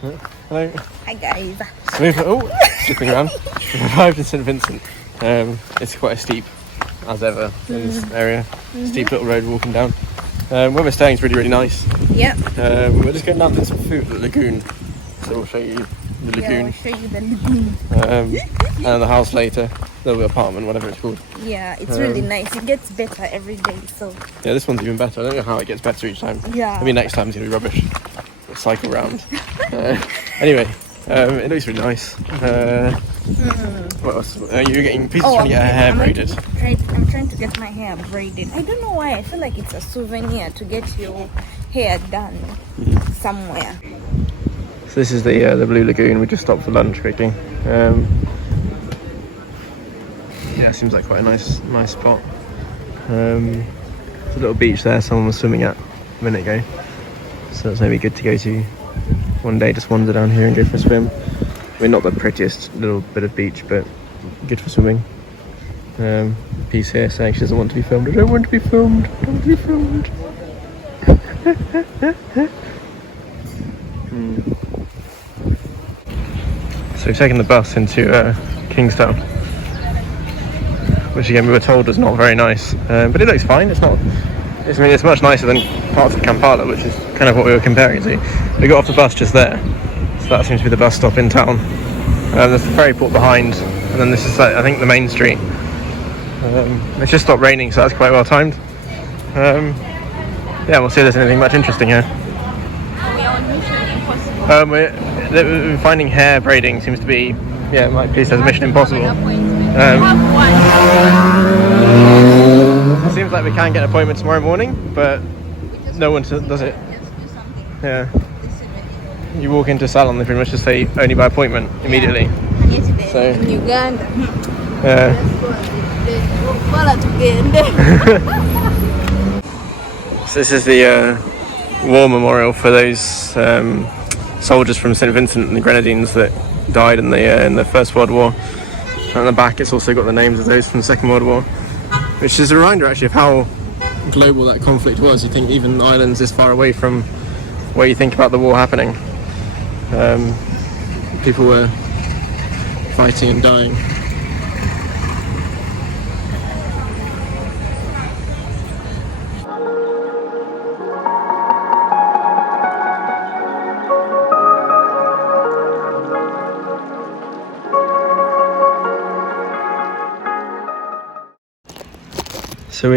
Hello. Hi guys. So we've slipping around. We've arrived in Saint Vincent. It's quite a steep, as ever, in this area. Steep little road walking down. Where we're staying is really, really nice. Yeah. We're just going down to get some food at the lagoon. So we'll show you the lagoon. Yeah, I'll show you the lagoon. And the house later. The apartment, whatever it's called. Yeah, it's really nice. It gets better every day, so... Yeah, this one's even better. I don't know how it gets better each time. Yeah. Maybe next time's going to be rubbish. We'll cycle round. Anyway, it looks really nice. What else? You're getting pieces trying to get her hair braided. I'm trying to get my hair braided. I don't know why. I feel like it's a souvenir to get your hair done somewhere. So this is the Blue Lagoon. We just stopped for lunch quickly. Yeah, seems like quite a nice spot. There's a little beach there someone was swimming at a minute ago. So it's maybe good to go to one day, just wander down here and go for a swim. I mean, not the prettiest little bit of beach, but good for swimming. Peace here saying she doesn't want to be filmed. I don't want to be filmed. I don't want to be filmed. So we've taken the bus into Kingstown, which again we were told was not very nice, but it looks fine. It's not. I mean, it's much nicer than parts of Kampala, which is kind of what we were comparing to. We got off the bus just there, so that seems to be the bus stop in town. There's the ferry port behind, and then this is I think the main street. It's just stopped raining, so that's quite well timed. Yeah, we'll see if there's anything much interesting here. We are on Mission Impossible. We're finding hair braiding seems to be, yeah, my piece says Mission Impossible. It seems like we can get an appointment tomorrow morning, but no one does it. Yeah. You walk into a salon, they pretty much just say only by appointment immediately. So in Uganda. So this is the war memorial for those soldiers from Saint Vincent and the Grenadines that died in the First World War. And on the back it's also got the names of those from the Second World War, which is a reminder actually of how global that conflict was. You think even islands this far away from where you think about the war happening, people were fighting and dying. So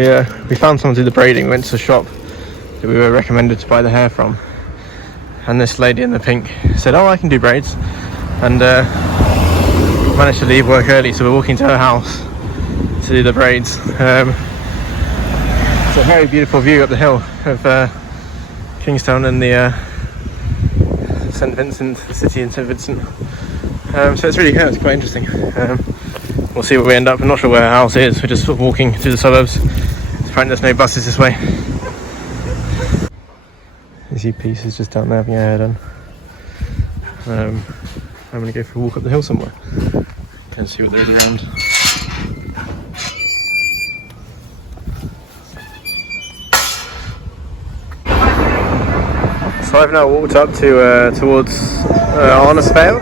we found someone to do the braiding. We went to a shop that we were recommended to buy the hair from, and this lady in the pink said, "Oh, I can do braids," and managed to leave work early, so we're walking to her house to do the braids. It's a very beautiful view up the hill of Kingstown and the Saint Vincent, the city in Saint Vincent. So it's really good. It's quite interesting. We'll see where we end up. I'm not sure where our house is. We're just sort of walking through the suburbs. Apparently there's no buses this way. You see Peace is just down there having her hair done. I'm going to go for a walk up the hill somewhere. Can see what there is around. So I've now walked up to towards Honest Vale.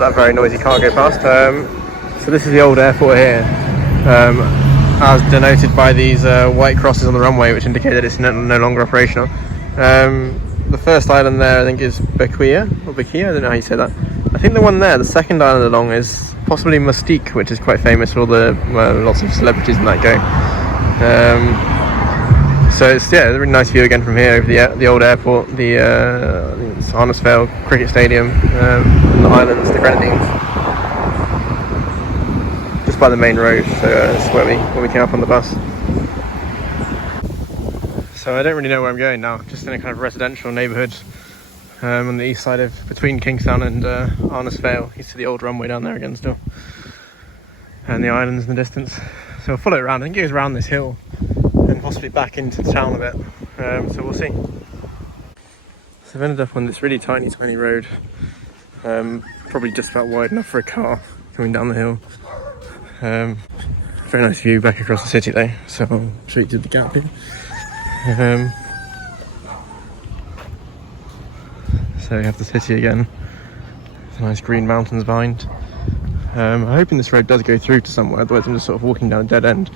That very noisy car go past. So this is the old airport here, as denoted by these white crosses on the runway, which indicate that it's no longer operational. The first island there I think is Bequia, or Bequia, I don't know how you say that. I think the one there, the second island along, is possibly Mustique, which is quite famous for all the, lots of celebrities and that go. So it's, yeah, a really nice view again from here over the old airport, the I think it's Arnesvale Cricket Stadium, and the islands, the Grenadines, just by the main road. So that's where we came up on the bus. So I don't really know where I'm going now. Just in a kind of residential neighbourhood on the east side of between Kingstown and Arnesvale. You see the old runway down there again still, and the islands in the distance. So we'll follow it around. I think it goes around this hill and possibly back into the town a bit, so we'll see. So I've ended up on this really tiny road, probably just about wide enough for a car coming down the hill. Very nice view back across the city though, so I'll show you to the gap here. So we have the city again. There's nice green mountains behind. I'm hoping this road does go through to somewhere, otherwise I'm just sort of walking down a dead end.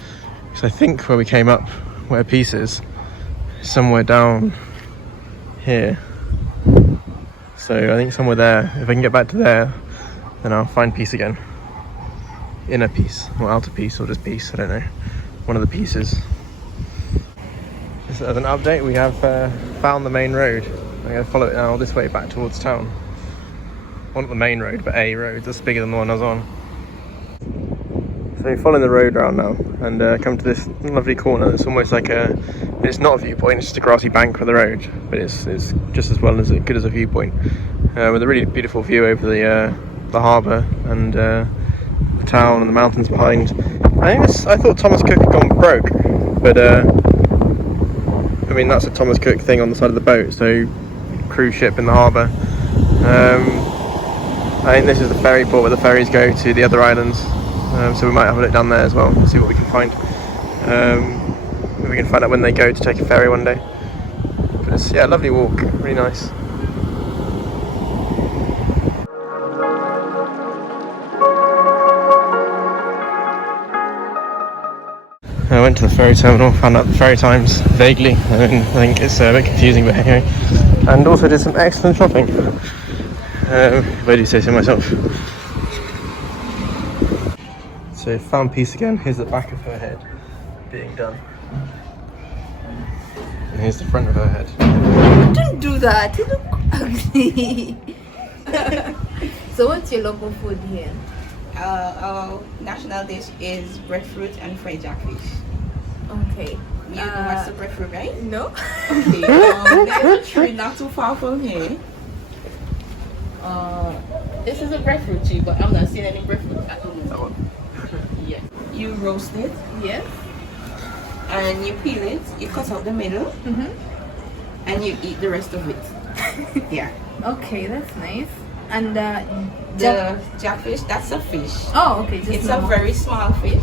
Because I think where we came up, where Peace is somewhere down here. So I think somewhere there, if I can get back to there, then I'll find Peace again. Inner Peace, or outer Peace, or just Peace, I don't know. One of the pieces. Just as an update, we have found the main road. I'm going to follow it now this way back towards town. Well, not the main road, but a road that's bigger than the one I was on. So we're following the road around now and come to this lovely corner. It's almost like it's not a viewpoint, it's just a grassy bank of the road, but it's just as well as good as a viewpoint. With a really beautiful view over the harbour and the town and the mountains behind. I thought Thomas Cook had gone broke, but I mean that's a Thomas Cook thing on the side of the boat, so cruise ship in the harbour. I think this is the ferry port where the ferries go to the other islands, so we might have a look down there as well and see what we can find. Maybe we can find out when they go to take a ferry one day. But it's a lovely walk, really nice. I went to the ferry terminal, found out the ferry times vaguely. I think it's a bit confusing, but anyway. And also did some excellent shopping. If I do say so myself. So found Peace again. Here's the back of her head being done. And here's the front of her head. Don't do that. You look ugly. So what's your local food here? Our national dish is breadfruit and fried jackfish. Okay. You know what's the breadfruit, right? No. Okay. There's a tree not too far from here. This is a breadfruit tree, but I'm not seeing any breadfruit at the moment. Yeah. You roast it. Yes. And you peel it. You cut out the middle. And you eat the rest of it. Yeah. Okay, that's nice. And The jackfish, that's a fish. oh, okay. Just It's normal. a very small fish.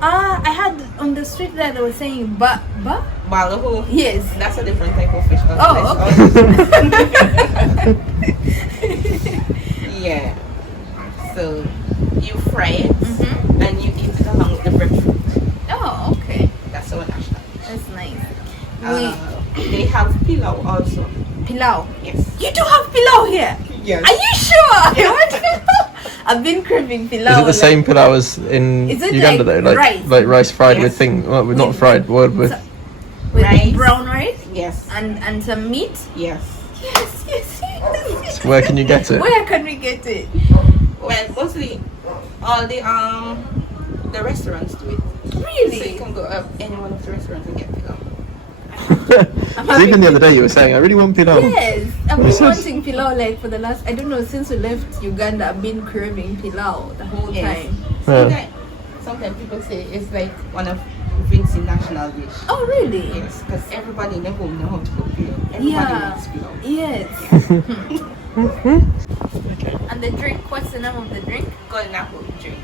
I had on the street there they were saying Balaho. yes. That's a different type of fish. Oh, Yeah. So you fry it and you eat it along with the breadfruit. Oh, okay. That's our national. That's nice. They have pilau also. Pilau. Yes. You do have pilau here? Yes. Are you sure? I've been craving pilau. Is it the same pilau as in Is it Uganda like though? rice? Like rice fried Yes. with thing, well, not fried, with with Rice. brown rice Yes. and some meat? Yes. Yes, yes, yes. where can you get it? Where can we get it? Well, mostly all the restaurants do it. Really? So you can go up any one of the restaurants and get pilau. Because even the other day you were saying, I really want pilau. Yes, I've This been is- wanting pilau like for the last, I don't know, since we left Uganda, I've been craving pilau the whole Yes. time. Sometimes people say it's like one of Vincent's national dish. Oh, really? Yes, because everybody in the home know how to cook pilau. Everybody Yeah. wants pilau. Yes. Okay. And the drink, what's the name of the drink? Golden apple drink.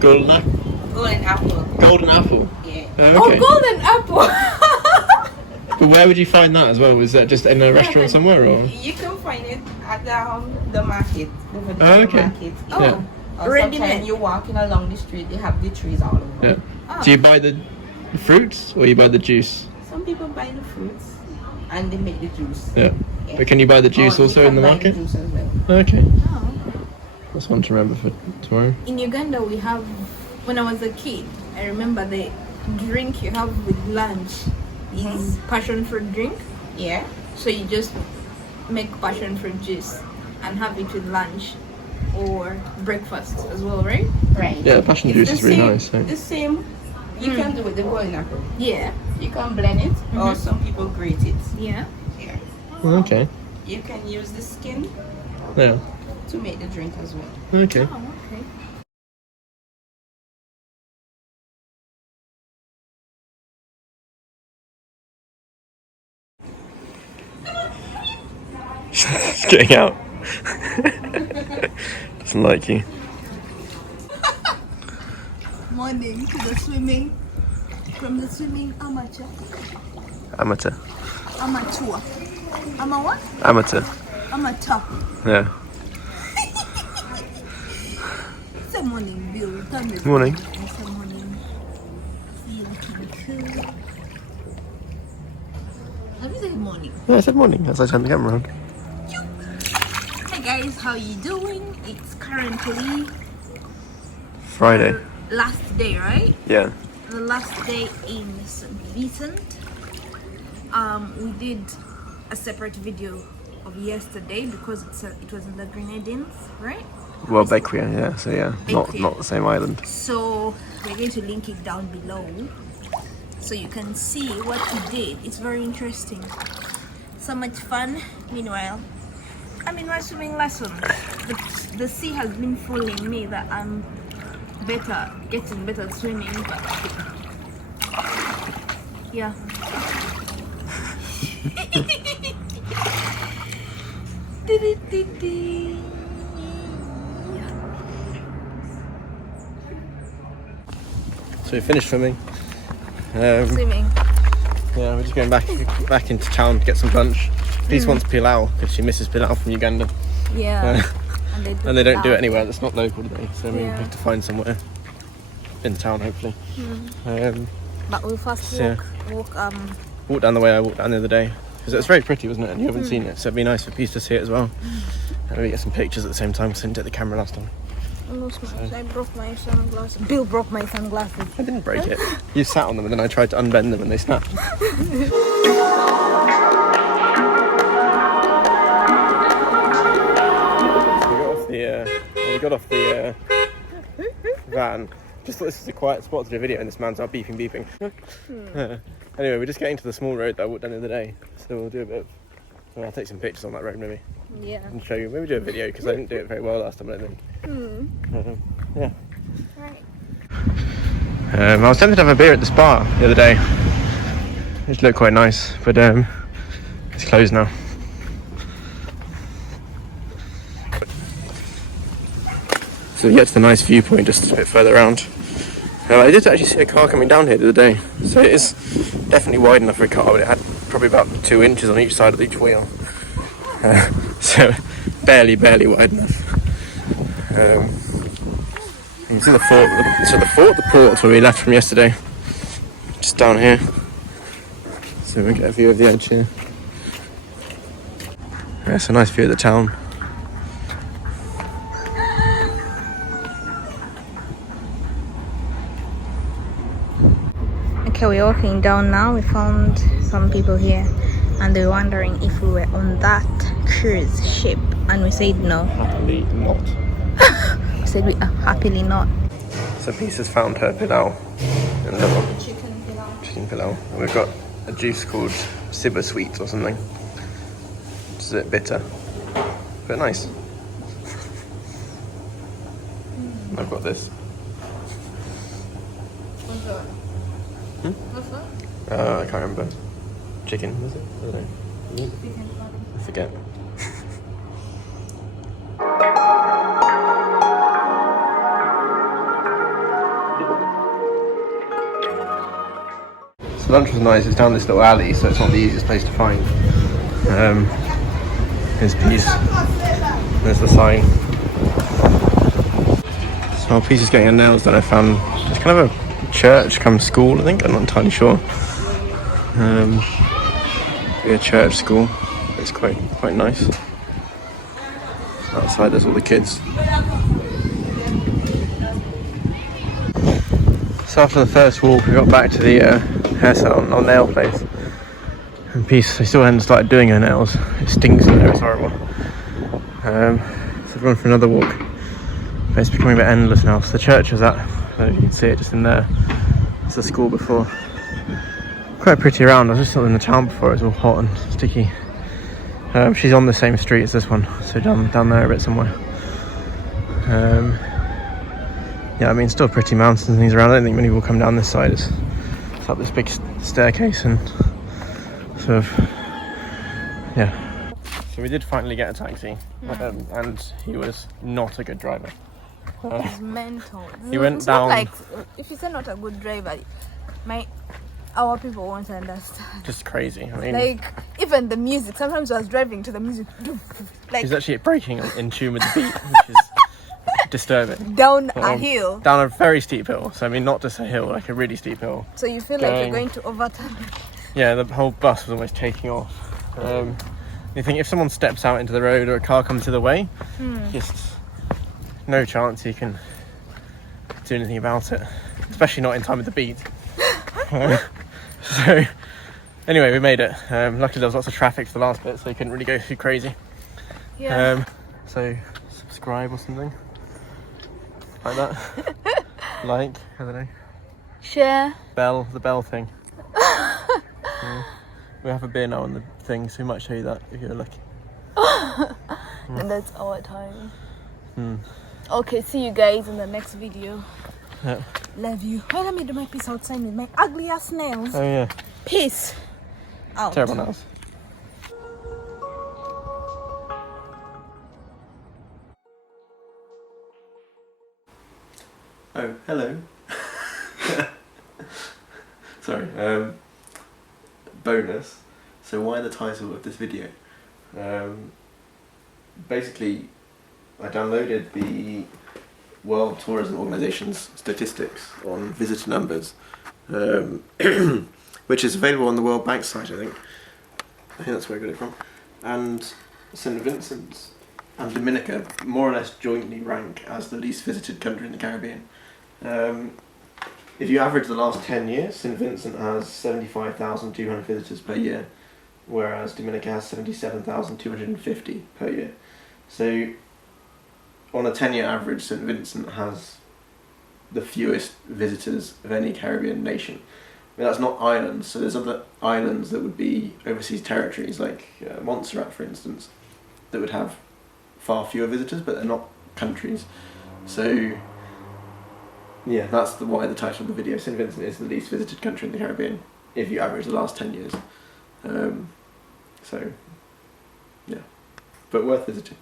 Golden apple. Golden apple. Golden apple. Yeah. Oh, golden apple. But where would you find that as well? Was that just in a restaurant somewhere or? You can find it at the market. The Oh, vegetable okay. market. Oh, Yeah. Or ready sometimes made. you're walking along the street, they have the trees all over. Yeah. Ah. Do you buy the fruits or you buy the juice? Some people buy the fruits and they make the juice. Yeah. Yeah. But can you buy the juice Or you also can in the buy market? juice as well. Okay. Oh. That's one to remember for tomorrow. In Uganda, we have, when I was a kid, I remember the drink you have with lunch is passion fruit drink. Yeah. So you just make passion fruit juice and have it with lunch or breakfast as well, right? Right. Yeah, passion It's juice the is really same- nice. So. The same. You can do with the golden apple. Yeah. You can blend it, or some people grate it. Yeah. Yeah. Okay. You can use the skin Yeah. to make the drink as well. Okay. Oh, okay. It's getting out. Doesn't like you. Morning to the swimming, from the swimming amateur. Amateur. Amateur. Ama what? Amateur. Amateur. Yeah. It's a morning, Bill. Tell me. Morning. It's a morning. You looking cool. Have you said morning? Yeah, I said morning as I turned the camera on. Hi guys, how you doing? It's currently Friday. last day, right? Yeah. The last day in Saint Vincent. We did a separate video of yesterday because it was in the Grenadines, right? Well, Bequia, yeah. So yeah, Bequia. not the same island. So we're going to link it down below so you can see what we did. It's very interesting. So much fun. Meanwhile, I'm in my swimming lessons. The sea has been fooling me that I'm getting better at swimming, but yeah. So we finished swimming. Swimming. Yeah, we're just going back into town to get some lunch. Peace wants pilau because she misses pilau from Uganda. Yeah. And they don't do it anywhere that's not local, do they? So we Yeah. have to find somewhere in town, hopefully. But we'll first Walk down the way I walked down the other day because it was very pretty, wasn't it? And you haven't seen it, so it'd be nice for Peace to see it as well. And maybe get some pictures at the same time because I didn't take the camera last time. I broke my sunglasses. Bill broke my sunglasses. I didn't break it. You sat on them and then I tried to unbend them and they snapped. We got off the van. Just thought this was a quiet spot to do a video and this man's out beeping. Anyway, we're just getting to the small road that I walked down the other day. So we'll do a bit of... Well, I'll take some pictures on that road maybe. Yeah. And show you. Maybe do a video because I didn't do it very well last time, I don't think. Yeah. Right. I was tempted to have a beer at the spa the other day. It looked quite nice, but it's closed now. So we get to the nice viewpoint just a bit further around. I did actually see a car coming down here the other day, so it is definitely wide enough for a car, but it had probably about 2 inches on each side of each wheel. So barely wide enough. You can see the fort, the port where we left from yesterday, just down here. So we get a view of the edge here. Yeah, it's a nice view of the town. Okay, we're walking down now. We found some people here and they're wondering if we were on that cruise ship, and we said no. Happily not. We said we are happily not. So Peace has found her pilau in the little chicken pilau. And we've got a juice called Sibba Sweet or something. It's a bit bitter, but nice. And I've got this. What's that? What's that? I can't remember. Chicken, was it? I don't know. I forget. So lunch was nice. It's down this little alley, so it's not the easiest place to find. Here's Peace. There's the sign. So Peace is getting her nails done. I found it's kind of a church come school, I think. I'm not entirely sure. Be a church school. It's quite nice. Outside there's all the kids. So after the first walk we got back to the hair salon or nail place. And Peace, I still hadn't started doing her nails. It stinks in there, it's horrible. So we've gone for another walk. But it's becoming a bit endless now. So the church is at, I don't know if you can see it just in there. It's the school before. Quite pretty around. I was just in the town before, it's all hot and sticky. She's on the same street as this one, so down there a bit somewhere. Yeah, I mean, still pretty mountains and things around. I don't think many will come down this side. It's up this big staircase and sort of, yeah. So we did finally get a taxi, and he was not a good driver. He's mental. He went it's down. Not like if you say not a good driver, Our people won't understand. Just crazy. I mean, Like, even the music. Sometimes I was driving to the music. Like, he's actually breaking in tune with the beat, which is disturbing. down a hill. Down a very steep hill. So I mean, not just a hill, like a really steep hill. So you feel like Going- you're going to overturn. Yeah, the whole bus was almost taking off. You think if someone steps out into the road or a car comes to the way, just no chance you can do anything about it. Especially not in time with the beat. So anyway, we made it. Luckily there was lots of traffic for the last bit, so you couldn't really go too crazy. Yeah. So subscribe or something like that. Like, I don't know. Share. The bell thing. Yeah. We have a beer now on the thing, so we might show you that if you're lucky. And that's our time. Okay, see you guys in the next video. Yeah. Love you. Why let me do my peace out sign with my ugly ass nails? Oh yeah. Peace out. Terrible nails. Oh, hello. Sorry. Bonus. So why the title of this video? Basically, I downloaded the World Tourism Organization's statistics on visitor numbers, which is available on the World Bank site, I think. I think that's where I got it from. And Saint Vincent and Dominica more or less jointly rank as the least visited country in the Caribbean. If you average the last 10 years, Saint Vincent has 75,200 visitors per year, whereas Dominica has 77,250 per year. So on a 10-year average, Saint Vincent has the fewest visitors of any Caribbean nation. I mean, that's not islands, so there's other islands that would be overseas territories, like Montserrat, for instance, that would have far fewer visitors, but they're not countries. So yeah, that's why the title of the video. Saint Vincent is the least visited country in the Caribbean if you average the last 10 years. So yeah, but worth visiting.